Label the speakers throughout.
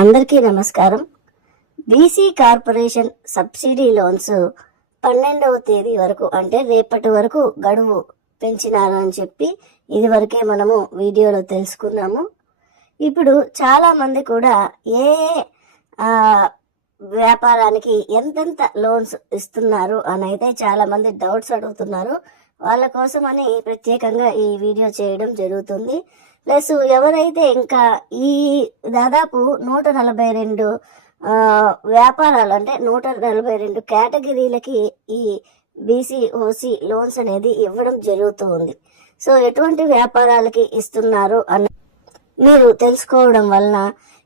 Speaker 1: అందరికీ నమస్కారం. BC corporation subsidy loans పన్నెండవ తేదీ వరకు అంటే రేపటి వరకు గడువు పెంచినారు అని చెప్పి ఇది వరకే మనము వీడియోలో తెలుసుకున్నాము. ఇప్పుడు చాలామంది కూడా ఏ వ్యాపారానికి ఎంతెంత లోన్స్ ఇస్తున్నారు అని అయితే చాలామంది డౌట్స్ అడుగుతున్నారు. వాళ్ళ కోసమని ప్రత్యేకంగా ఈ వీడియో చేయడం జరుగుతుంది. ప్లస్ ఎవరైతే ఇంకా ఈ దాదాపు నూట నలభై రెండు వ్యాపారాలు అంటే నూట నలభై రెండు కేటగిరీలకి ఈ బీసీ ఓసీ లోన్స్ అనేది ఇవ్వడం జరుగుతూ ఉంది. సో ఎటువంటి వ్యాపారాలకి ఇస్తున్నారు అన్న మీరు తెలుసుకోవడం వలన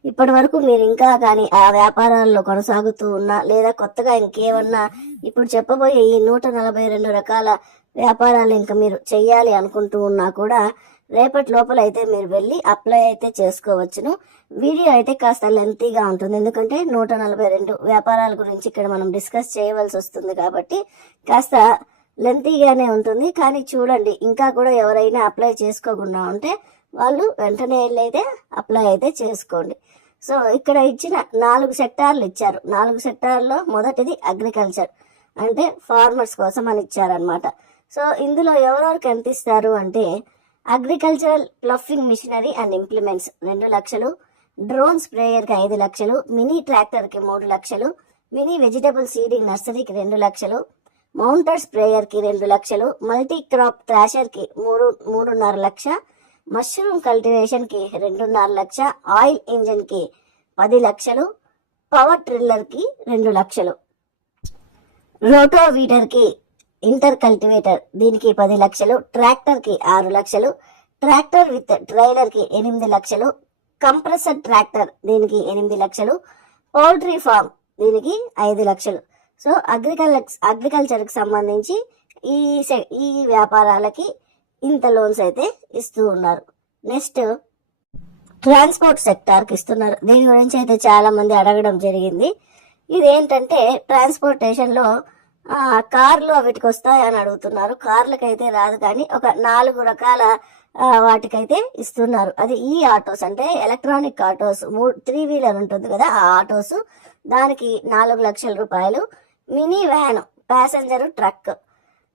Speaker 1: ఇప్పటి వరకు మీరు ఇంకా కానీ ఆ వ్యాపారాల్లో కొనసాగుతూ ఉన్నా లేదా కొత్తగా ఇంకేమన్నా ఇప్పుడు చెప్పబోయే ఈ నూట నలభై రెండు రకాల వ్యాపారాలు ఇంకా మీరు చెయ్యాలి అనుకుంటూ ఉన్నా కూడా రేపటి లోపల అయితే మీరు వెళ్ళి అప్లై అయితే చేసుకోవచ్చును. వీడియో అయితే కాస్త లెంతీగా ఉంటుంది. ఎందుకంటే నూట నలభై రెండు వ్యాపారాల గురించి ఇక్కడ మనం డిస్కస్ చేయవలసి వస్తుంది కాబట్టి కాస్త లెంతీగానే ఉంటుంది. కానీ చూడండి ఇంకా కూడా ఎవరైనా అప్లై చేసుకోకుండా ఉంటే వాళ్ళు వెంటనే వెళ్ళి అయితే అప్లై అయితే చేసుకోండి. సో ఇక్కడ ఇచ్చిన నాలుగు సెక్టార్లు ఇచ్చారు. నాలుగు సెక్టార్లో మొదటిది అగ్రికల్చర్ అంటే ఫార్మర్స్ కోసం అని ఇచ్చారనమాట సో ఇందులో ఎవరెవరికి ఎంత ఇస్తారు అంటే agricultural ploughing machinery and implements రెండు లక్షలు డ్రోన్ స్ప్రేయర్కి ఐదు లక్షలు మినీ ట్రాక్టర్కి మూడు లక్షలు మినీ వెజిటబుల్ సీడింగ్ నర్సరీకి రెండు లక్షలు మౌంటర్ స్ప్రేయర్కి రెండు లక్షలు మల్టీ క్రాప్ థ్రాషర్కి మూడు మూడున్నర లక్ష మష్రూమ్ కల్టివేషన్కి రెండున్నర లక్ష ఆయిల్ ఇంజిన్కి పది లక్షలు పవర్ ట్రిల్లర్కి రెండు లక్షలు. రోటోవీటర్కి ఇంటర్ కల్టివేటర్ దీనికి పది లక్షలు ట్రాక్టర్కి ఆరు లక్షలు ట్రాక్టర్ విత్ ట్రైలర్కి ఎనిమిది లక్షలు కంప్రెసర్ ట్రాక్టర్ దీనికి ఎనిమిది లక్షలు పౌల్ట్రీ ఫామ్ దీనికి ఐదు లక్షలు. సో అగ్రికల్చర్ అగ్రికల్చర్కి సంబంధించి ఈ సె- ఈ వ్యాపారాలకి ఇంత లోన్స్ అయితే ఇస్తూ ఉన్నారు. నెక్స్ట్ ట్రాన్స్పోర్ట్ సెక్టార్కి ఇస్తున్నారు. దీని గురించి అయితే చాలా మంది అడగడం జరిగింది. ఇది ఏంటంటే ట్రాన్స్పోర్టేషన్లో కార్లు వీటికి వస్తాయని అడుగుతున్నారు. కార్లకైతే రాదు కానీ ఒక నాలుగు రకాల వాటికైతే ఇస్తున్నారు. అది ఈ ఆటోస్ అంటే ఎలక్ట్రానిక్ ఆటోస్ మూడు త్రీ వీలర్ ఉంటుంది కదా ఆ ఆటోస్. దానికి నాలుగు లక్షల రూపాయలు. Mini van passenger truck.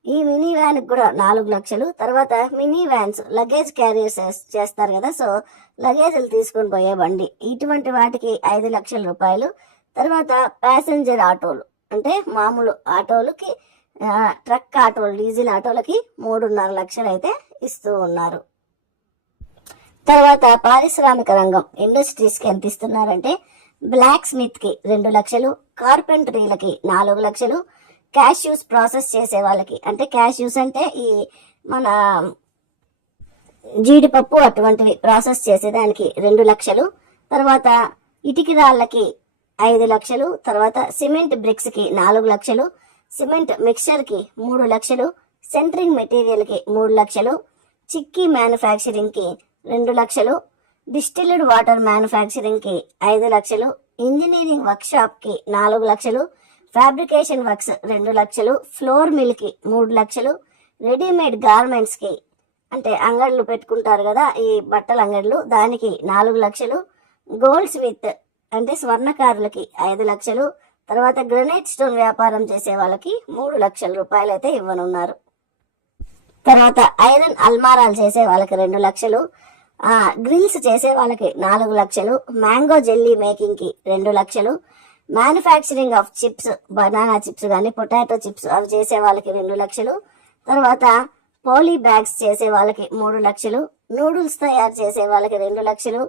Speaker 1: ఈ మినీ వ్యాన్ కూడా నాలుగు లక్షలు. తర్వాత మినీ వ్యాన్స్ లగేజ్ క్యారియర్స్ చేస్తారు కదా. సో లగేజ్లు తీసుకొని పోయే బండి. ఇటువంటి వాటికి ఐదు లక్షల రూపాయలు. తర్వాత ప్యాసింజర్ ఆటోలు. అంటే మామూలు ఆటోలకి ట్రక్ ఆటోలు డీజిల్ ఆటోలకి మూడున్నర లక్షలు అయితే ఇస్తూ ఉన్నారు. తర్వాత పారిశ్రామిక రంగం ఇండస్ట్రీస్కి ఎంత ఇస్తున్నారంటే బ్లాక్ స్మిత్కి రెండు లక్షలు కార్పెంటరీలకి నాలుగు లక్షలు క్యాష్యూస్ ప్రాసెస్ చేసే వాళ్ళకి అంటే క్యాష్యూస్ అంటే ఈ మన జీడిపప్పు అటువంటివి ప్రాసెస్ చేసేదానికి రెండు లక్షలు తర్వాత ఇటుకి రాళ్ళకి ఐదు లక్షలు తర్వాత సిమెంట్ బ్రిక్స్కి నాలుగు లక్షలు సిమెంట్ మిక్చర్కి మూడు లక్షలు సెంట్రింగ్ మెటీరియల్కి మూడు లక్షలు చిక్కీ మ్యానుఫ్యాక్చరింగ్కి రెండు లక్షలు డిస్టిల్డ్ వాటర్ మ్యానుఫ్యాక్చరింగ్కి ఐదు లక్షలు ఇంజనీరింగ్ వర్క్ షాప్కి నాలుగు లక్షలు ఫ్యాబ్రికేషన్ వర్క్స్ రెండు లక్షలు ఫ్లోర్ మిల్కి మూడు లక్షలు రెడీమేడ్ గార్మెంట్స్కి అంటే అంగడ్లు పెట్టుకుంటారు కదా ఈ బట్టల అంగడ్లు దానికి నాలుగు లక్షలు గోల్డ్ స్మిత్ అంటే స్వర్ణకారులకి ఐదు లక్షలు తర్వాత గ్రనైట్ స్టోన్ వ్యాపారం చేసే వాళ్ళకి మూడు లక్షల రూపాయలు అయితే ఇవ్వనున్నారు. తర్వాత ఐరన్ అల్మారాలు చేసే వాళ్ళకి రెండు లక్షలు గ్రిల్స్ చేసే వాళ్ళకి నాలుగు లక్షలు మ్యాంగో జెల్లీ మేకింగ్కి రెండు లక్షలు manufacturing of chips banana chips కానీ పొటాటో చిప్స్ అవి చేసే వాళ్ళకి రెండు లక్షలు తర్వాత పోలీ బ్యాగ్స్ చేసే వాళ్ళకి మూడు లక్షలు నూడిల్స్ తయారు చేసే వాళ్ళకి రెండు లక్షలు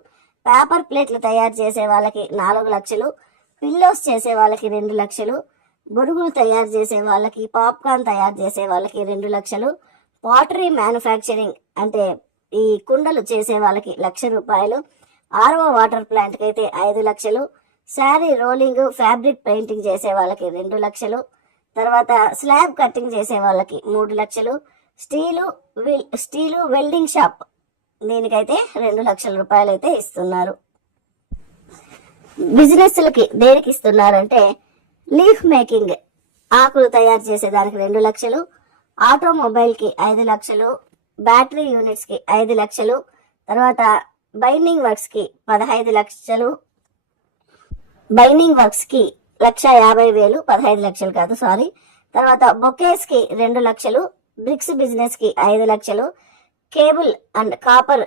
Speaker 1: పేపర్ ప్లేట్లు తయారు చేసే వాళ్ళకి నాలుగు లక్షలు పిల్లోస్ చేసే వాళ్ళకి రెండు లక్షలు బొరుగులు తయారు చేసే వాళ్ళకి పాప్కార్న్ తయారు చేసే వాళ్ళకి రెండు లక్షలు పాటరీ మ్యానుఫ్యాక్చరింగ్ అంటే ఈ కుండలు చేసే వాళ్ళకి లక్ష రూపాయలు ఆర్ఓ వాటర్ ప్లాంట్కి అయితే ఐదు లక్షలు శారీ రోలింగ్ ఫ్యాబ్రిక్ పెయింటింగ్ చేసే వాళ్ళకి రెండు లక్షలు తర్వాత స్లాబ్ కట్టింగ్ చేసే వాళ్ళకి మూడు లక్షలు steel will steel welding shop దీనికైతే రెండు లక్షల రూపాయలు అయితే ఇస్తున్నారు. బిజినెస్లకి దేనికి ఇస్తున్నారంటే లీఫ్ మేకింగ్ ఆకులు తయారు చేసే దానికి రెండు లక్షలు ఆటోమొబైల్కి ఐదు లక్షలు బ్యాటరీ యూనిట్స్కి ఐదు లక్షలు తర్వాత బైండింగ్ వర్క్స్కి పదహైదు లక్షలు బైనింగ్ వర్క్స్కి లక్ష యాభై వేలు పదహైదు లక్షలు కాదు సారీ. తర్వాత బొకేస్కి రెండు లక్షలు బ్రిక్స్ బిజినెస్కి ఐదు లక్షలు కేబుల్ అండ్ కాపర్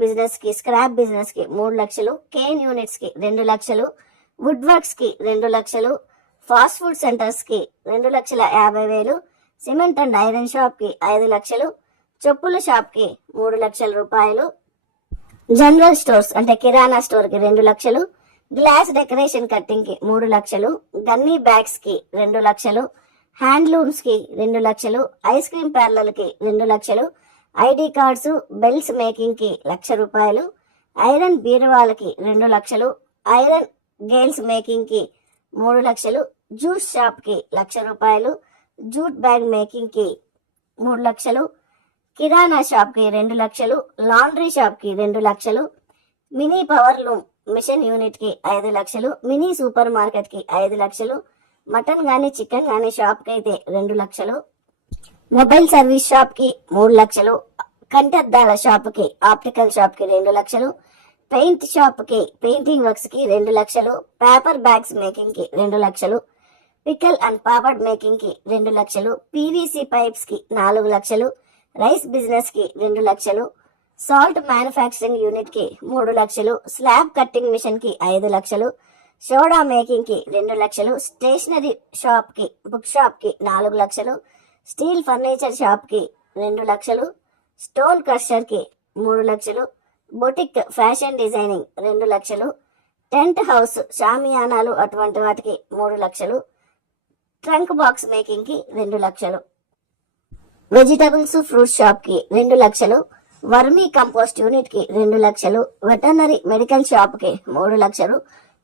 Speaker 1: బిజినెస్కి స్క్రాప్ బిజినెస్కి మూడు లక్షలు కేన్ యూనిట్స్కి రెండు లక్షలు వుడ్ వర్క్స్కి రెండు లక్షలు ఫాస్ట్ ఫుడ్ సెంటర్స్కి రెండు లక్షల యాభై వేలు సిమెంట్ అండ్ ఐరన్ షాప్కి ఐదు లక్షలు చెప్పుల షాప్కి మూడు లక్షల రూపాయలు జనరల్ స్టోర్స్ అంటే కిరాణా స్టోర్కి రెండు లక్షలు గ్లాస్ డెకరేషన్ కట్టింగ్కి మూడు లక్షలు గన్నీ బ్యాగ్స్కి రెండు లక్షలు హ్యాండ్లూమ్స్కి రెండు లక్షలు ఐస్ క్రీమ్ పార్లర్కి రెండు లక్షలు ఐడి కార్డ్స్ బెల్స్ మేకింగ్కి లక్ష రూపాయలు ఐరన్ బీరువాలకి రెండు లక్షలు ఐరన్ గేల్స్ మేకింగ్కి మూడు లక్షలు జ్యూస్ షాప్కి లక్ష రూపాయలు జూట్ బ్యాగ్ మేకింగ్కి మూడు లక్షలు కిరాణా షాప్కి రెండు లక్షలు లాండ్రీ షాప్కి రెండు లక్షలు మినీ పవర్ లూమ్ మిషన్ యూనిట్కి ఐదు లక్షలు మినీ సూపర్ మార్కెట్కి ఐదు లక్షలు మటన్ గానీ చికెన్ గానీ షాప్కి అయితే రెండు లక్షలు మొబైల్ సర్వీస్ షాప్కి మూడు లక్షలు కంటద్దాల షాప్కి ఆప్టికల్ షాప్కి రెండు లక్షలు పెయింట్ షాప్కి పెయింటింగ్ వర్క్స్కి రెండు లక్షలు పేపర్ బ్యాగ్స్ మేకింగ్కి రెండు లక్షలు పికల్ అండ్ పాపడ్ మేకింగ్కి రెండు లక్షలు పీవీసీ పైప్స్కి నాలుగు లక్షలు రైస్ బిజినెస్కి రెండు లక్షలు సాల్ట్ మ్యానుఫ్యాక్చరింగ్ యూనిట్కి మూడు లక్షలు స్లాబ్ కట్టింగ్ మిషన్కి ఐదు లక్షలు సోడా మేకింగ్కి రెండు లక్షలు స్టేషనరీ షాప్కి బుక్ షాప్కి నాలుగు లక్షలు స్టీల్ ఫర్నిచర్ షాప్కి రెండు లక్షలు స్టోన్ క్రషర్కి మూడు లక్షలు బొటిక్ ఫ్యాషన్ డిజైనింగ్ రెండు లక్షలు టెంట్ హౌస్ షామియానాలు అటువంటి వాటికి మూడు లక్షలు ట్రంక్ బాక్స్ మేకింగ్కి రెండు లక్షలు. వెజిటబుల్స్ ఫ్రూట్ షాప్కి రెండు లక్షలు వర్మీ కంపోస్ట్ యూనిట్కి రెండు లక్షలు వెటర్నరీ మెడికల్ షాప్కి మూడు లక్షలు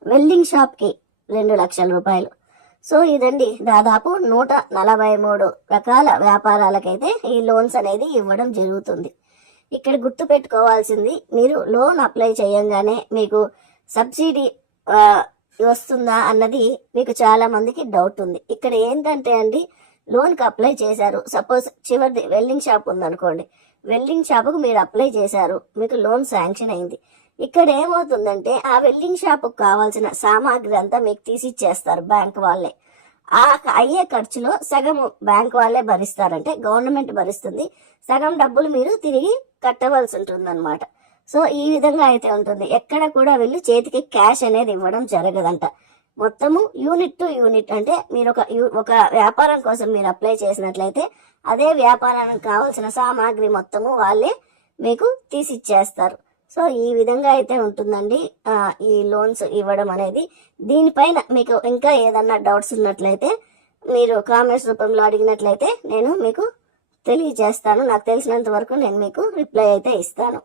Speaker 1: వెల్డింగ్ షాప్కి రెండు లక్షల రూపాయలు. సో ఇదండి. దాదాపు నూట నలభై మూడు రకాల వ్యాపారాలకైతే ఈ లోన్స్ అనేది ఇవ్వడం జరుగుతుంది. ఇక్కడ గుర్తు పెట్టుకోవాల్సింది మీరు లోన్ అప్లై చేయంగానే మీకు సబ్సిడీ వస్తుందా అన్నది మీకు చాలా మందికి డౌట్ ఉంది. ఇక్కడ ఏంటంటే అండి లోన్కి అప్లై చేశారు. సపోజ్ చివరిది వెల్డింగ్ షాప్ ఉందనుకోండి వెల్డింగ్ షాపుకు మీరు అప్లై చేశారు మీకు లోన్ శాంక్షన్ అయింది. ఇక్కడ ఏమవుతుందంటే ఆ వెల్డింగ్ షాపుకు కావాల్సిన సామాగ్రి అంతా మీకు తీసిచ్చేస్తారు బ్యాంక్ వాళ్ళే. ఆ అయ్యే ఖర్చులో సగం బ్యాంక్ వాళ్ళే భరిస్తారంటే గవర్నమెంట్ భరిస్తుంది. సగం డబ్బులు మీరు తిరిగి కట్టవలసి ఉంటుంది సో ఈ విధంగా అయితే ఉంటుంది. ఎక్కడ కూడా వెళ్ళి చేతికి క్యాష్ అనేది ఇవ్వడం జరగదంట. మొత్తము యూనిట్ టు యూనిట్ అంటే మీరు ఒక ఒక వ్యాపారం కోసం మీరు అప్లై చేసినట్లయితే అదే వ్యాపారానికి కావాల్సిన సామాగ్రి మొత్తము వాళ్ళే మీకు తీసిచ్చేస్తారు. సో ఈ విధంగా అయితే ఉంటుందండి ఈ లోన్స్ ఇవ్వడం అనేది. దీనిపైన మీకు ఇంకా ఏదన్నా డౌట్స్ ఉన్నట్లయితే మీరు కామెంట్స్ రూపంలో అడిగినట్లయితే నేను మీకు తెలియజేస్తాను. నాకు తెలిసినంత వరకు నేను మీకు రిప్లై అయితే ఇస్తాను.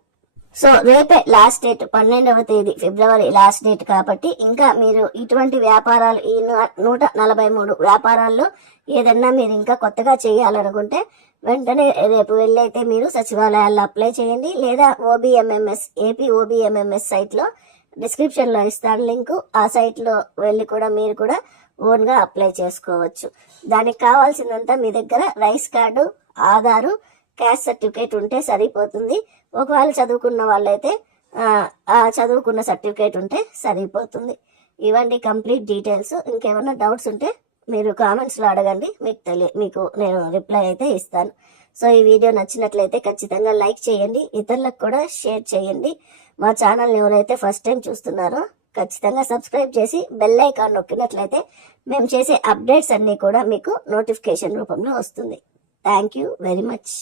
Speaker 1: సో రేపే లాస్ట్ డేట్ పన్నెండవ తేదీ ఫిబ్రవరి లాస్ట్ డేట్ కాబట్టి ఇంకా మీరు ఇటువంటి వ్యాపారాలు ఈ నూట నలభై మూడు వ్యాపారాల్లో ఏదన్నా మీరు ఇంకా కొత్తగా చేయాలనుకుంటే వెంటనే రేపు వెళ్ళైతే మీరు సచివాలయాల్లో అప్లై చేయండి. లేదా ఓబిఎంఎంఎస్ ఏపీ ఓబిఎంఎంఎస్ సైట్లో డిస్క్రిప్షన్లో ఇస్తాను లింకు ఆ సైట్లో వెళ్ళి కూడా మీరు కూడా ఓన్గా అప్లై చేసుకోవచ్చు. దానికి కావాల్సిందంతా మీ దగ్గర rice card Aadhaar caste certificate ఉంటే సరిపోతుంది. ఒకవేళ చదువుకున్న వాళ్ళైతే ఆ, ఆ చదువుకున్న సర్టిఫికేట్ ఉంటే సరిపోతుంది. ఇవ్వండి కంప్లీట్ డీటెయిల్స్ ఇంకేమైనా డౌట్స్ ఉంటే మీరు కామెంట్స్లో అడగండి. మీకు తెలియ మీకు నేను రిప్లై అయితే ఇస్తాను. సో ఈ వీడియో నచ్చినట్లయితే ఖచ్చితంగా లైక్ చేయండి. ఇతరులకు కూడా షేర్ చేయండి. మా ఛానల్ని ఎవరైతే ఫస్ట్ టైం చూస్తున్నారో ఖచ్చితంగా సబ్స్క్రైబ్ చేసి బెల్ ఐకాన్ నొక్కినట్లయితే మేము చేసే అప్డేట్స్ అన్నీ కూడా మీకు నోటిఫికేషన్ రూపంలో వస్తుంది. Thank you very much